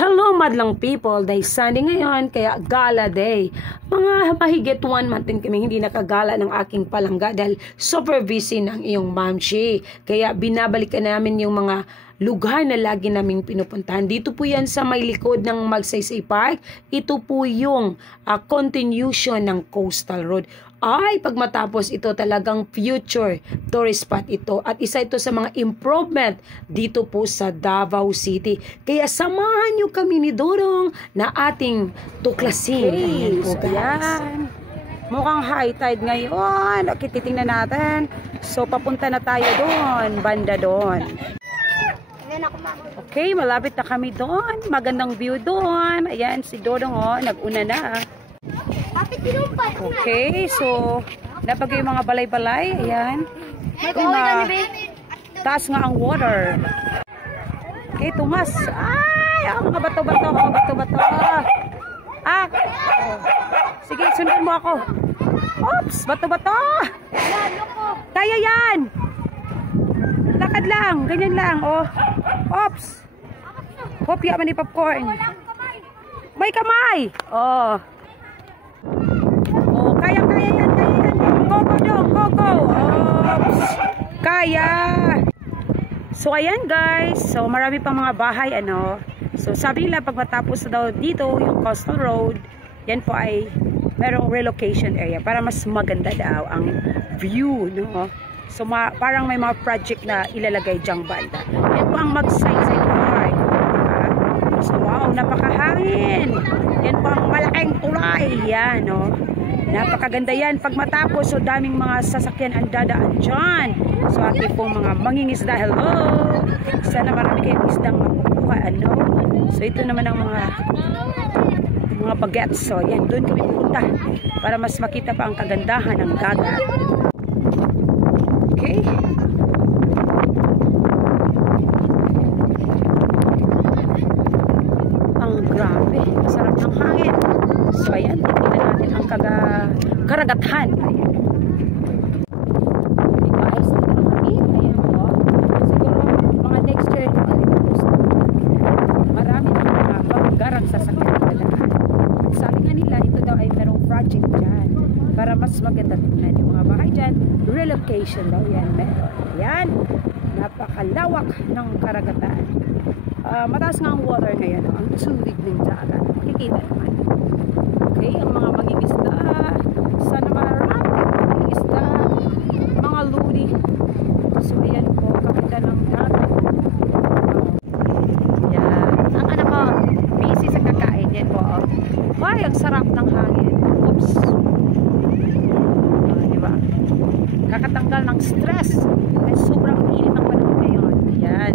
Hello madlang people, dahil Sunday ngayon, kaya gala day. Mga mahigit 1 month din kami hindi nakagala ng aking palangga dahil super busy ng iyong mamshi. Kaya binabalikan namin yung mga lugar na lagi naming pinupuntahan. Dito po yan sa may likod ng Magsaysay Park. Ito po yung continuation ng Coastal Road. Ay, pag matapos ito talagang future tourist spot ito. At isa ito sa mga improvement dito po sa Davao City. Kaya samahan nyo kami ni Dorong na ating tuklasin. Ayan po guys. Mukhang high tide ngayon. Okay, titingnan natin. So, papunta na tayo doon. Banda doon. Okay, malapit na kami doon. Magandang view doon. Ayan, si Dorong nag-una na. Okay, so napag yung mga balay-balay. Ayan. Taas nga ang water. Okay, tumas. Ay, mga bato-bato. Bato-bato. Sige, sundan mo ako. Oops, bato-bato. Kaya yan. Lakad lang, ganyan lang. Oops. Kopya man ni popcorn. May kamay. Kaya yan. Go. Oops. Kaya. So, ayan guys. So, marami pang mga bahay, So, sabi nila pag matapos na daw dito, yung Coastal Road, yan po ay merong relocation area para mas maganda daw ang view, So, parang may mga project na ilalagay dyang banda. Yan po ang Magsaysay Park. So, wow, napakahangin. Yan po ang malaking tulay. Yan, Napakaganda yan. Pag matapos, so daming mga sasakyan ang dadaan dyan. So, ating pong mga mangingisda. Hello! Sana marami kayong isdang makukuha, So, ito naman ang mga bagets. So, yan, doon kami pupunta para mas makita pa ang kagandahan ng dagat. Okay? Ang grabe. Masarap ng hangin. So, ayan, tingnan natin ang karagatan. Ayan. Guys, dito na kami. Ayan po. Siguro, mga next year, marami na mga paggarang sasakyan na daan. Sabi nga nila, ito daw ay merong project dyan. Para mas maganda tingnan yung mga bahay dyan. Relocation daw yan. Ayan. Napakalawak ng karagatan. Mataas nga ang water ngayon. Ang tubig ng dagat. Makikita naman. Okay, ang mga mangingisda. Sana marami mangingisda. Mga luri. So, ayan po. Kapita ng dagat. Yan. Ang anak ko, busy sa kakain. Yan po. Ay, ang sarap ng hangin. Oops. Diba? Kakatanggal ng stress. Ay, sobrang init ang panahon ngayon. Ayan.